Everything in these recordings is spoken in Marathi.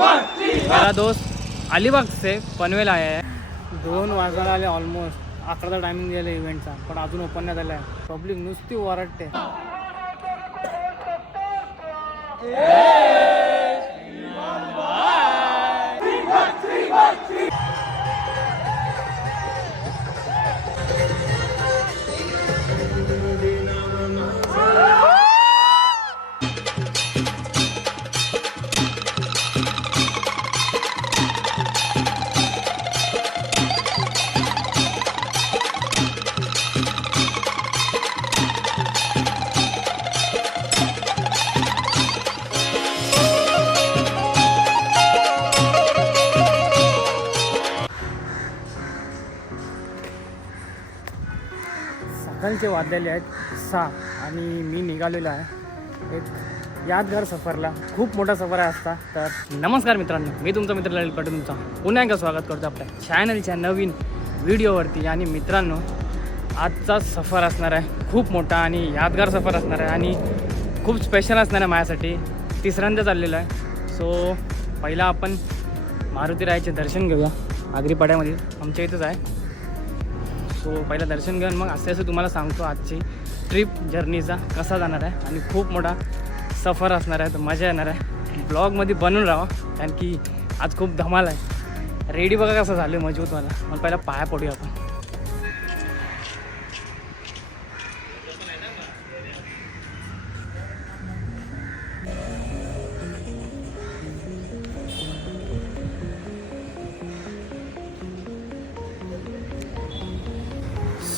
मेरा दोस्त अलिबाग से पनवेल आया आहे. दोन वाजायला आले ऑलमोस्ट अकराचा टायमिंग दिला इव्हेंटचा पण अजून ओपन नाही झाला. आहे पब्लिक नुसती वरटते सकाळचे वाजलेले आहेत. सहा. आणि मी निघालेलो आहे. एक यादगार सफरला. खूप मोठा सफर आहे असता तर नमस्कार मित्रांनो. मी तुमचा मित्र ललित पाटील. तुमचा पुन्हा एकदा स्वागत करतो आपल्या चॅनलच्या नवीन व्हिडिओवरती आणि मित्रांनो आजचा सफर असणार आहे. खूप मोठा आणि यादगार सफर असणार आहे. आणि खूप स्पेशल असणार आहे माझ्यासाठी. तिसऱ्यांदा चाललेलं आहे. सो पहिला आपण मारुती रायाचे दर्शन घेऊया. आगरीपाड्यामध्ये आमच्या इथंच आहे. सो पहिलं दर्शन घेऊन मग असे असं तुम्हाला सांगतो आजची ट्रिप जर्नीचा कसा जाणार आहे आणि खूप मोठा सफर असणार आहे तर मजा येणार आहे. ब्लॉगमध्ये बनून राहा कारण की आज खूप धमाल आहे. रेडी बघा कसं झालं मजबूत मला. मग पहिला पाया पडूया.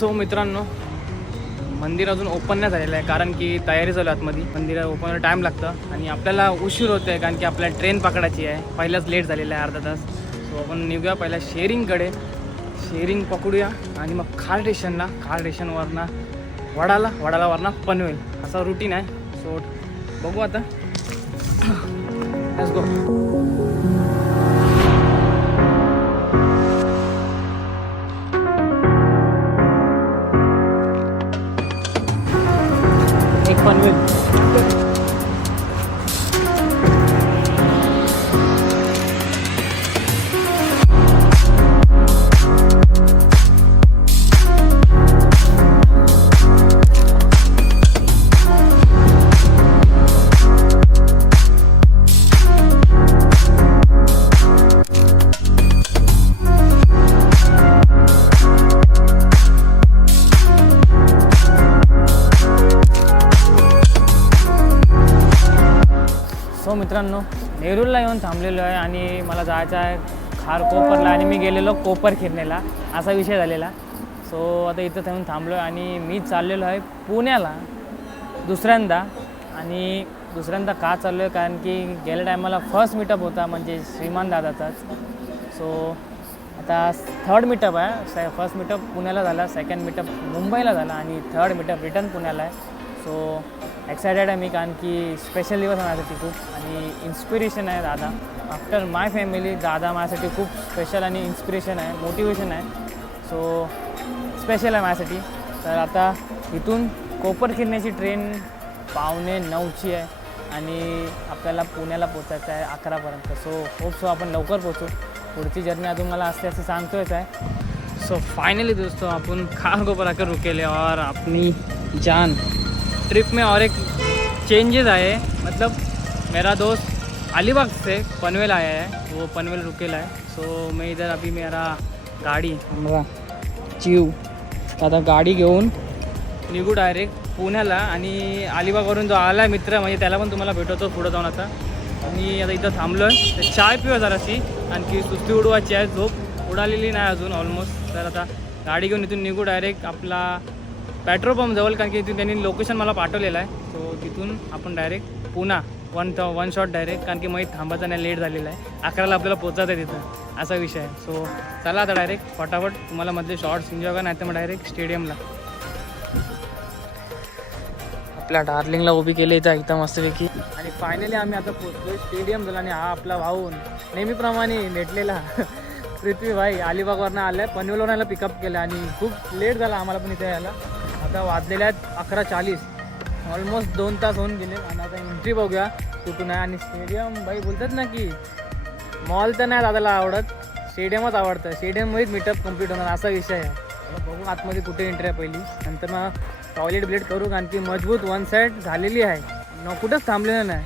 सो मित्रांनो मंदिर अजून ओपन नाही झालेलं आहे कारण की तयारी चालू आतमध्ये. मंदिर ओपन टाईम लागतं आणि आपल्याला उशीर होतो आहे कारण की आपल्याला ट्रेन पकडायची आहे. पहिलाच लेट झालेला आहे अर्धा तास. सो आपण निघूया पहिला शेअरिंगकडे शेअरिंग पकडूया आणि मग खार स्टेशनला खार स्टेशनवरनं वडाला वडालावरनं पनवेल. असा रुटीन आहे. सो बघू आता. Let's go. एक पनवेल सो मित्रांनो नेरूरला येऊन थांबलेलो आहे आणि मला जायचं आहे खार कोपरला आणि मी गेलेलो कोपर खिरणेला असा विषय झालेला. सो आता इथं येऊन थांबलो आहे आणि मी चाललेलो आहे पुण्याला दुसऱ्यांदा. आणि दुसऱ्यांदा का चाललो आहे कारण की गेल्या टायमाला फर्स्ट मीटअप होता म्हणजे श्रीमान दादाचाच. सो आता थर्ड मीटअप आहे. फर्स्ट मीटअप पुण्याला झाला सेकंड मीटअप मुंबईला झाला आणि थर्ड मीटअप रिटर्न पुण्याला आहे. सो एक्सायटेड आहे मी कारण की स्पेशल दिवस आहे माझ्यासाठी खूप आणि इन्स्पिरेशन आहे दादा. आफ्टर माय फॅमिली दादा माझ्यासाठी खूप स्पेशल आणि इन्स्पिरेशन आहे मोटिवेशन आहे. सो स्पेशल आहे माझ्यासाठी. तर आता इथून कोपर किरण्याची ट्रेन पावणे नऊची आहे आणि आपल्याला पुण्याला पोचायचं आहे अकरापर्यंत. सो होप सो आपण लवकर पोचू. पुढची जर्नी अजून मला असते असं सांगतोयच आहे. सो फायनली दोस्तों आपण खार को आकर रुकेले और अपनी जान ट्रिप में और एक चेंजेस आए हैं। मतलब मेरा दोस्त अलीबाग से पनवेल आया है वो पनवेल रुकेला है। सो मैं इधर अभी मेरा गाडी चीव चिव आता गाडी घेऊन निघू डायरेक्ट पुण्याला आणि अलिबागवरून जो आला आहे मित्र म्हणजे त्याला पण तुम्हाला भेटवतो पुढं जाऊन आता. आणि आता इथं थांबलो आहे तर चाय पिऊया जराशी. आणखी सुस्ती उडवायची आहे झोप उडालेली नाही अजून ऑलमोस्ट तर आता गाडी घेऊन इथून निघू डायरेक्ट आपला पेट्रोल पंप जवळ कारण की इथून त्यांनी लोकेशन मला पाठवलेलं आहे. सो तिथून आपण डायरेक्ट पुन्हा वन थ वन शॉट डायरेक्ट कारण की मग थांबायचं नाही लेट झालेलं आहे. अकराला आपल्याला पोचायचं आहे तिथं असा विषय आहे. सो चला आता डायरेक्ट फटाफट तुम्हाला मधले शॉर्ट्स एन्जॉय करा नाही तर मग डायरेक्ट स्टेडियमला आपल्या डार्लिंगला उभी केली इथं इथं मस्तपैकी. आणि फायनली आम्ही आता पोहोचलो स्टेडियम झाला आणि हा आपला भाऊन नेहमीप्रमाणे भेटलेला. पृथ्वी भाई अलिबागवरनं आलं आहे पनवेलवरून पिकअप केलं आणि खूप लेट झाला आम्हाला पण इथे यायला. आता वाजलेले आहेत अकरा चाळीस. ऑलमोस्ट दोन तास होऊन गेले. आणि आता एंट्री बघूया कुठून आहे. आणि स्टेडियम बाई बोलतात ना की मॉल तर नाही दादाला आवडत. स्टेडियमच आवडतं. स्टेडियममध्येच मीटअप कंप्लीट होणार. असा विषय आहे. बघू आतमध्ये कुठे एंट्री आहे पहिली. नंतर मग टॉयलेट ब्लेट करू कारण की मजबूत वन साईड झालेली आहे. न कुठंच थांबलेलं नाही.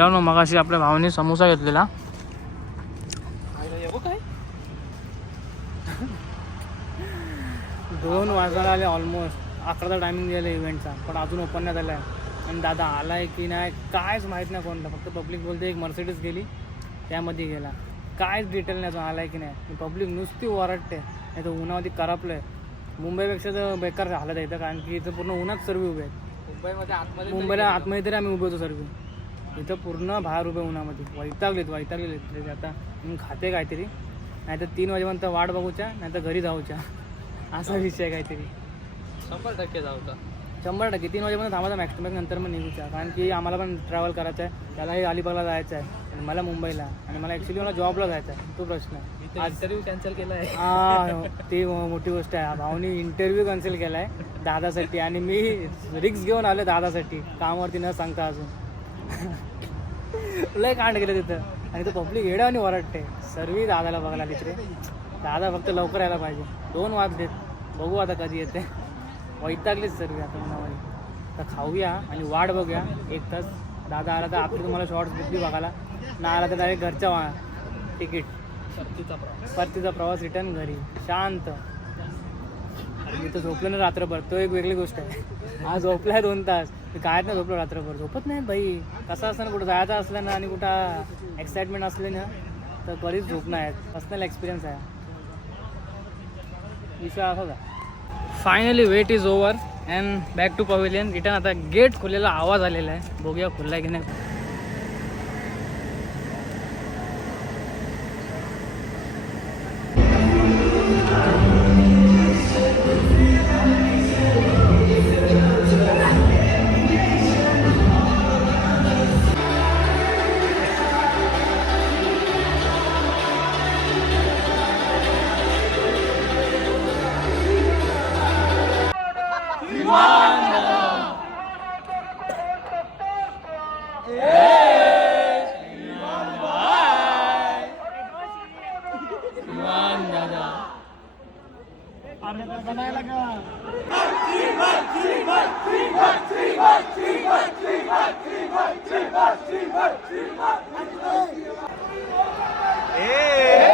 मित्रांनो मगाशी आपल्या भावाने समोसा घेतलेला. दोन वाजायला आले ऑलमोस्ट अकराचा टायमिंग गेला इव्हेंटचा पण अजून ओपन नाही झाला. आहे आणि दादा आलाय की नाही कायच माहीत नाही कोणता. फक्त पब्लिक बोलते एक मर्सिडीज गेली त्यामध्ये गेला. कायच डिटेल नाही अजून आलाय की नाही. पब्लिक नुसती ओरडते नाही तर उन्हामध्ये करपलं आहे मुंबईपेक्षा तर बेकार हालत आहे इथं कारण की इथं पूर्ण उन्हात सर्व उभे आहेत. मुंबईमध्ये आतमध्ये मुंबईला आतमध्ये तरी आम्ही उभे होतो सर्व. इथं पूर्ण बाहेर उभे उन्हामध्ये. वैतागलेत वैतागलेत तरी आता मी खाते काहीतरी. नाहीतर तीन वाजेपर्यंत वाट बघूच्या नाहीतर घरी जाऊच्या असा विषय काहीतरी. शंभर टक्के जाऊ होता शंभर टक्के. तीन वाजेपर्यंत थांबायचा मॅक्स टू मॅक्स नंतर मग निघूच्या. कारण की आम्हाला पण ट्रॅव्हल करायचं आहे त्यालाही अलिबागला जायचं आहे आणि मला मुंबईला. आणि मला ॲक्च्युली मला जॉबला जायचं आहे तो प्रश्न आहे. इंटरव्ह्यू कॅन्सल केला आहे. हा ती मोठी गोष्ट आहे. भाऊनी इंटरव्ह्यू कॅन्सल केला आहे दादासाठी. आणि मी रिक्स घेऊन आलो दादासाठी. कामावरती न सांगता अजून. लय कांड केलं तिथं. आणि तो पब्लिक येडा आणि वरडते सर्वी दादाला बघायला तिथे दादा फक्त लवकर यायला पाहिजे. दोन वाज देत. बघू आता कधी येते. वैतागलीच सर्व आता मनामध्ये. तर खाऊया आणि वाट बघूया. एक तास. दादा आला तर आपली तुम्हाला शॉर्ट्स बुकली बघायला. ना आला तर डायरेक्ट घरच्या वा तिकीट परतीचा प्रवास. रिटर्न घरी. शांत. मी तर झोपलं ना रात्रभर. तो एक वेगळी गोष्ट आहे. हा झोपलाय दोन तास. मी काय नाही झोपलो रात्रभर. झोपत नाही बाई. कसं असतं ना कुठं जायचं असलं ना आणि कुठं एक्साइटमेंट असले ना तर बरीच झोप नाही पर्सनल एक्सपिरियन्स आहे. विषय असा होता finally wait is over and back to pavilion return आता गेट खुलेला आवाज आलेला आहे. बघूया खुलला आहे की नाही. Hey!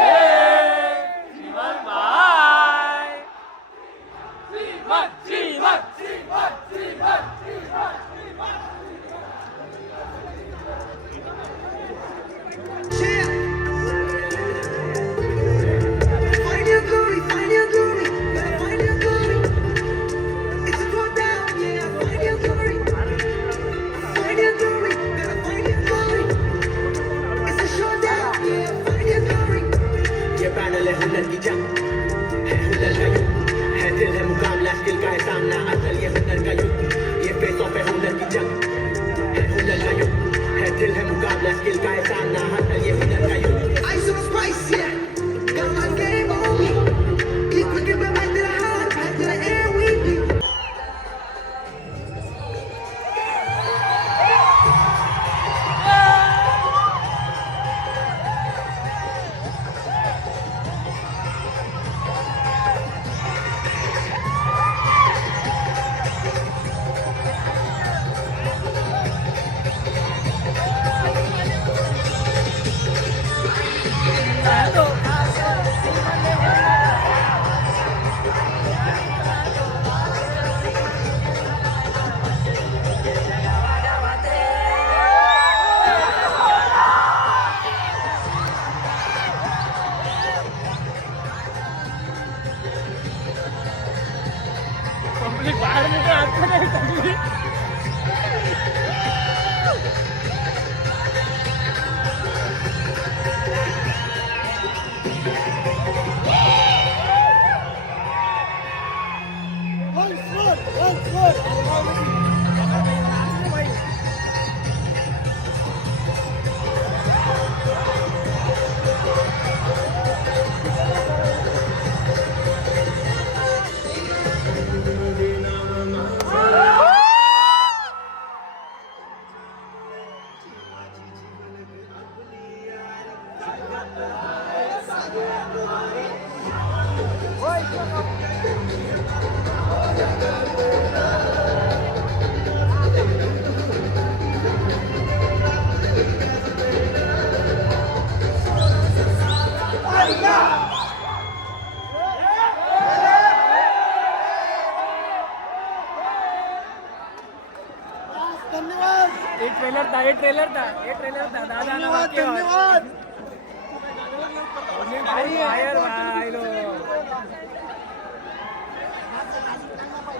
धन्यवाद. हे ट्रेलर था हे ट्रेलर था हे ट्रेलर था दादा धन्यवाद धन्यवाद.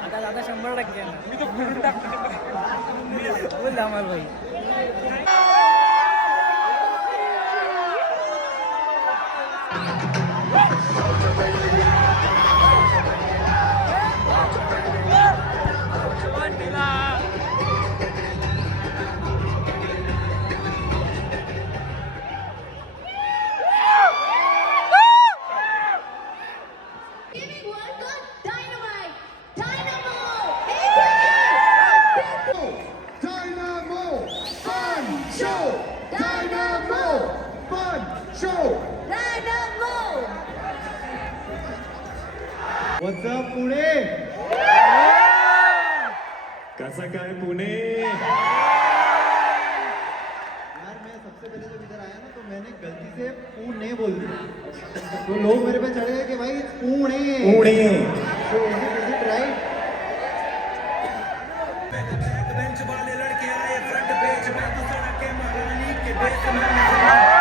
आता दादा शंभर टक्के बोल धामाल भाई. ਬੈਕ ਬੈਂਚ ਵਾਲੇ ਲੜਕੇ ਆਏ ਫਰੰਟ ਬੈਂਚ ਮੈਂ ਤਾਂ ਸੜਕ ਕੇ ਮਹਾਰਾਨੀ ਕੇ ਦੇਖ ਮੈਂ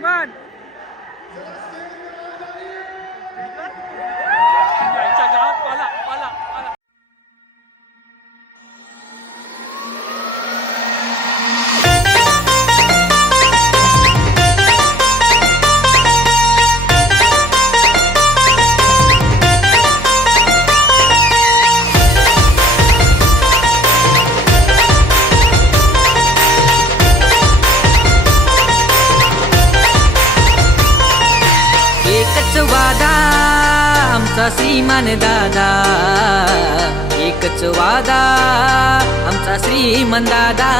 Iman. एकच वादा आमचा श्रीमंदादा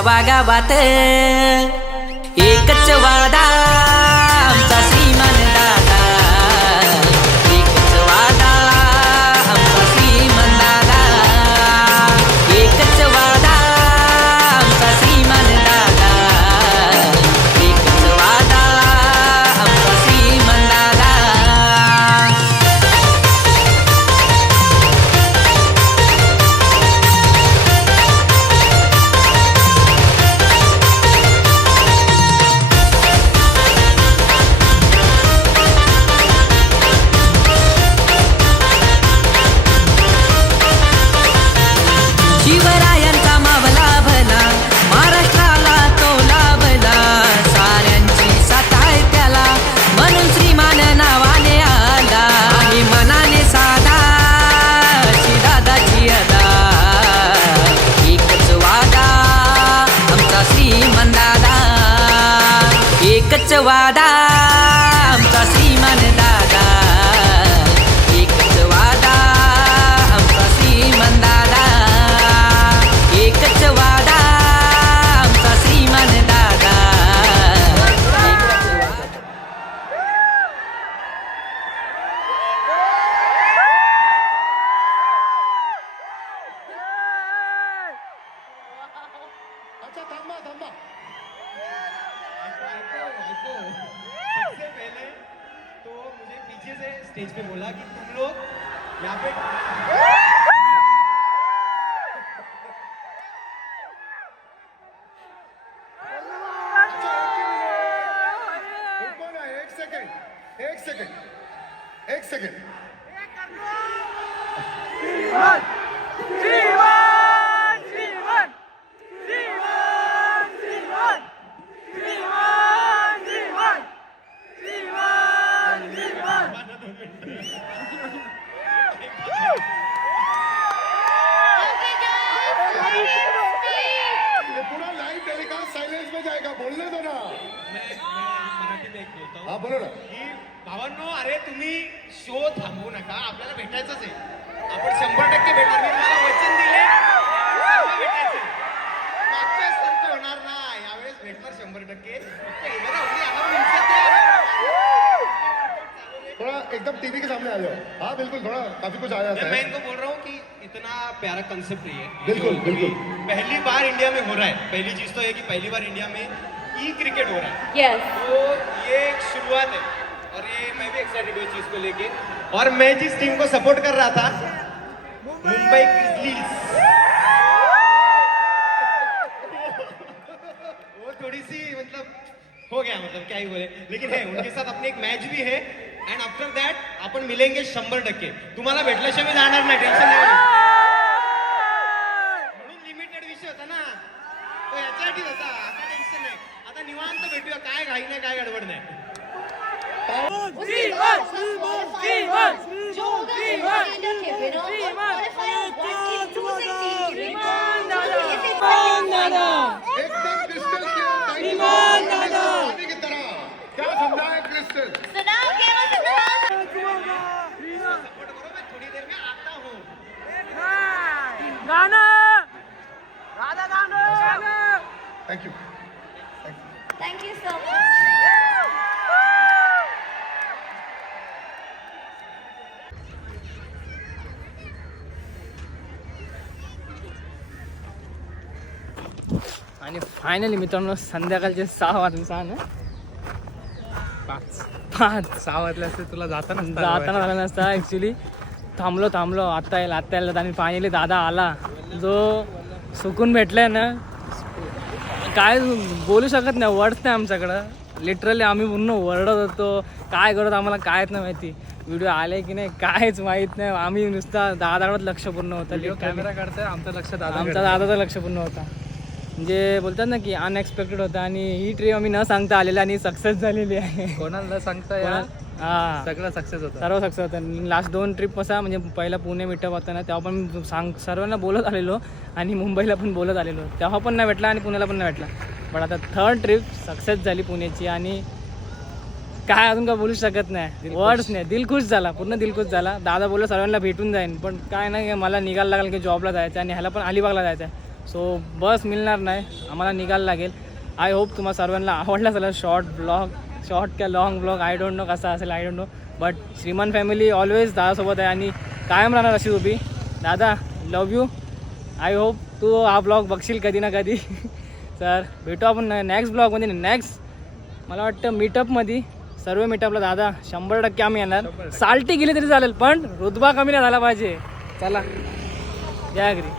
गावागावात. एकच वादा は सेकंड एक सेकंड एक सेकंड ये पूरा लाइव टेलीकास्ट साइलेंस में जाएगा बोलने दो ना मैं मैं मराठी में एक बोलता हूँ हाँ बोलो ना की भावांनो अरे तुम्ही शो थांबवू नका आपल्याला भेटायचंच आहे. आपण शंभर टक्के भेटणार. मी तुम्हाला वचन दिले भेटायचे मागच्या सारखं होणार ना यावेळेस भेटणार शंभर टक्के. थोड़ा एकदम टीवी के सामने आ जाओ हाँ बिल्कुल थोड़ा काफी कुछ आ जाता मैं इनको बोल रहा हूँ कि इतना प्यारा कंसेप्ट नहीं है. बिल्कुल, बिल्कुल। पहली बार इंडिया में हो रहा है. पहली चीज तो है कि पहली बार इंडिया में ई क्रिकेट हो रहा है. Yes. तो ये एक शुरुआत है. और ये मैं भी एक्साइटेड हूँ इस चीज़ को लेके। और मैं जिस टीम को सपोर्ट कर रहा था, मुंबई ग्रिजलीज वो थोड़ी सी मतलब हो गया मतलब क्या ही बोले। लेकिन है, उनके साथ अपने एक मैच भी है। एंड आफ्टर दैट आपण मिलेंगे शंभर टक्के। तुम्हाला भेटल्याशिवाय मी जाणार नाही टेन्शन नाही. Thank you Thank you. So much. आणि फायनली मित्रांनो संध्याकाळचे सहा वाजून सहा ना? पाच. पाच. सहा वाजले असते तुला जाताना जाताना झाला नसता ॲक्च्युली थांबलो थांबलो. आता येईल आता येईल आणि फायनली दादा आला. जो सुकून भेटलाय ना काय बोलू शकत नाही. वर्ड्स नाही आमच्याकडं. लिटरली आम्ही पूर्ण वरडत होतो. काय करत आम्हाला कायच नाही माहिती. व्हिडिओ आले की नाही कायच माहीत नाही. आम्ही नुसता दादाकडे लक्ष पूर्ण होतं कॅमेरा काढतोय आमचं लक्ष दादा आमचा दादाचं लक्ष पूर्ण होता. म्हणजे बोलतात ना की अनएक्सपेक्टेड होता. आणि ही ट्रिप आम्ही न सांगता आलेली आणि सक्सेस झालेली आहे. कोणाला सांगता या? हा. सगळं सक्सेस होतं. सर्व सक्सेस होतं. लास्ट दोन ट्रिप कसा म्हणजे पहिला पुणे मिटअप होता ना तेव्हा पण सांग सर्वांना बोलत आलेलो आणि मुंबईला पण बोलत आलेलो. तेव्हा पण नाही भेटला आणि पुण्याला पण नाही भेटला. पण आता थर्ड ट्रिप सक्सेस झाली पुण्याची आणि काय अजून काय बोलू शकत नाही. वर्ड्स नाही. दिलखुश झाला. पूर्ण दिलखुश झाला. दादा बोलला सर्वांना भेटून जाईन. पण काय नाही मला निघायला लागेल की जॉबला जायचं आणि ह्याला पण अलिबागला जायचं आहे. सो बस मिळणार नाही. आम्हाला निघायला लागेल. आय होप तुम्हाला सर्वांना आवडला झाला शॉर्ट ब्लॉग शॉर्ट किंवा long blog I don't know कसा असेल आय डोंट नो बट श्रीमान फॅमिली ऑलवेज दादासोबत आहे आणि कायम राहणार अशी उभी. दादा लव यू आय होप तू हा ब्लॉग बघशील कधी ना कधी. तर भेटू आपण नेक्स्ट ब्लॉगमध्ये नेक्स्ट मला वाटतं मीटअपमध्ये सर्व मीटअपला दादा शंभर टक्के आम्ही येणार. साल्टी गेली तरी चालेल पण रुतबा कमी नाही झाला पाहिजे. चला. जय अग्री